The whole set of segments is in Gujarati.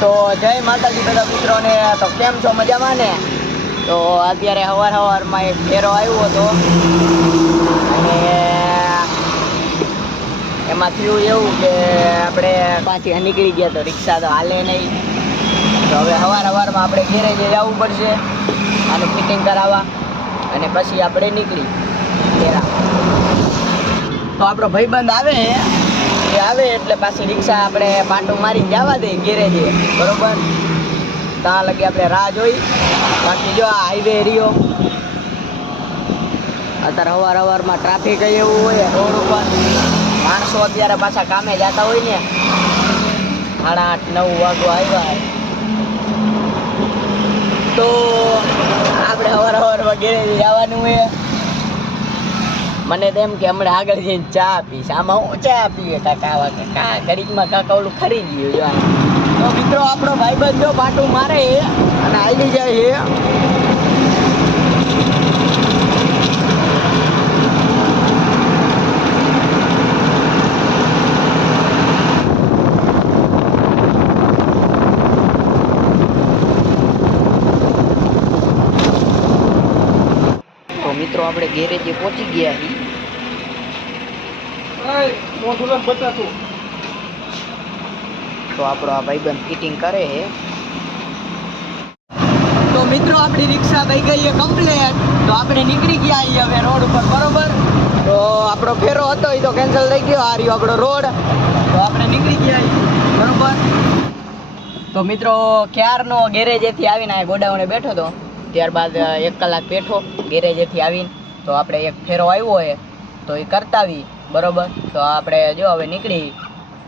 તો જય માતાજી બધા મિત્રોને. તો કેમ છો, મજામાં ને? તો અત્યારે સવારમાં એક ફેરો આવ્યો હતો અને એમાં થયું એવું કે આપણે પાછી નીકળી ગયા તો રિક્ષા તો હાલે નહીં. તો હવે સવારમાં આપણે ગેરેજે જવું પડશે આનું ફિટિંગ કરાવવા અને પછી આપણે નીકળી ફેરા. તો આપણો ભાઈબંધ આવે એટલે પાછી રિક્ષા આપણે પાટું મારીને જવા દઈએ ગેરેજે, બરોબર? ત્યાં લગી આપણે રાહ જોઈ. બાકી જો આ હાઈવે રહ્યો, અત્યારે સવારમાં ટ્રાફિક એવું હોય રોડ ઉપર. માણસો અત્યારે પાછા કામે જતા હોય ને, 8:30-9 વાગવા આવ્યા. તો આપણે સવારમાં ગેરેજે જવાનું હોય. મને તેમ કે હમણાં આગળ જઈને ચા પીશ. આમાં હું ચા પીએ કાકા ગરીબમાં કાકા ઓલું ખરીદી ગયું. તો મિત્રો આપણો ભાઈબંધ જો પાટું મારે અને હાલી જાય છે. તો મિત્રો આપણે ગેરેજે પહોંચી ગયા છીએ. તો આપણો આ ભાઈબંધ ફિટિંગ કરે છે. તો મિત્રો આપણી રિક્ષા થઈ ગઈ છે કમ્પ્લીટ. તો આપણે નીકળી ગયા છીએ હવે રોડ ઉપર, બરોબર? તો આપણો ફેરો હતો એ તો કેન્સલ થઈ ગયો. આ રહ્યો આપણો રોડ. તો આપણે નીકળી ગયા છીએ, બરોબર? તો મિત્રો ક્યારનો ગેરેજેથી આવીને આ ગોડાઉને બેઠો હતો. ત્યારબાદ 1 કલાક બેઠો ગેરેજેથી આવીને. તો આપણે એક ફેરો આવ્યો હોય તો એ કરતાવી, બરોબર? તો આપણે જો હવે નીકળી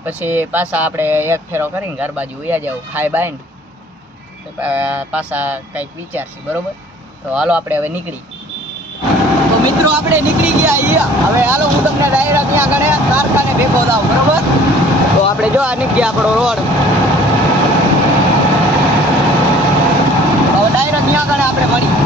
પછી પાછા આપણે એક ફેરો કરીને ઘર બાજુ ઉયા જાવ, ખાઈ બાઈને પાછા કંઈક વિચારશે, બરોબર? તો હાલો આપણે હવે નીકળી. તો મિત્રો આપણે નીકળી ગયા અહીંયા. હવે હાલો હું તમને ડાયરેક્ટ ત્યાં ગણે કારખાને ભેગો થાવ, બરોબર? તો આપણે જો આ નીકળી ગયા આપણો રોડ. હવે ડાયરેક્ટ ત્યાં ગણે આપણે મળી.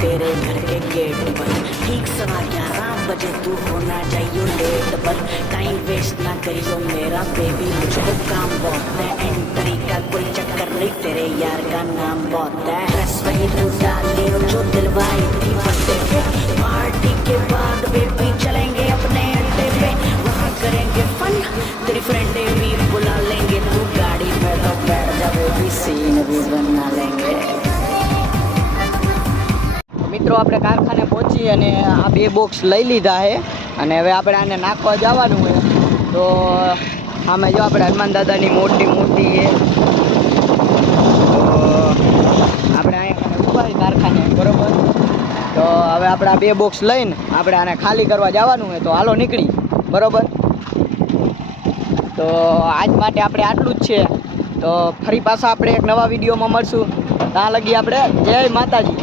तेरे घर के गेट पर ठीक 11:15 बजे तू होना चाहिए लेट पर. टाइम वेस्ट ना करियो मेरा बेबी, मुझको काम बहुत है. एंट्री का कोई चक्कर नहीं, तेरे यार का नाम बहुत है. रस वही तू डालियो जो दिलवाई थी बर्थडे पे. पार्टी के बाद बेबी चलेंगे अपने अड्डे पे, वहाँ करेंगे फन. तेरी फ्रेंडे भी बुला लेंगे, तू गाड़ी में तो बैठ जा बेबी, सीन भी बना लेंगे. મિત્રો આપણે કારખાને પહોંચી અને આ 2 બોક્સ લઈ લીધા છે અને હવે આપણે આને નાખવા જવાનું હોય. તો આમે જો આપણે હનુમાન દાદાની મોટી છે. તો આપણે અહીંયા ઉભા કારખાને, બરોબર? તો હવે આપણે આ 2 બોક્સ લઈને આપણે આને ખાલી કરવા જવાનું હોય. તો હાલો નીકળી, બરોબર? તો આજ માટે આપણે આટલું જ છે. તો ફરી પાછા આપણે એક નવા વિડીયોમાં મળશું. ત્યાં લગી આપણે જય માતાજી.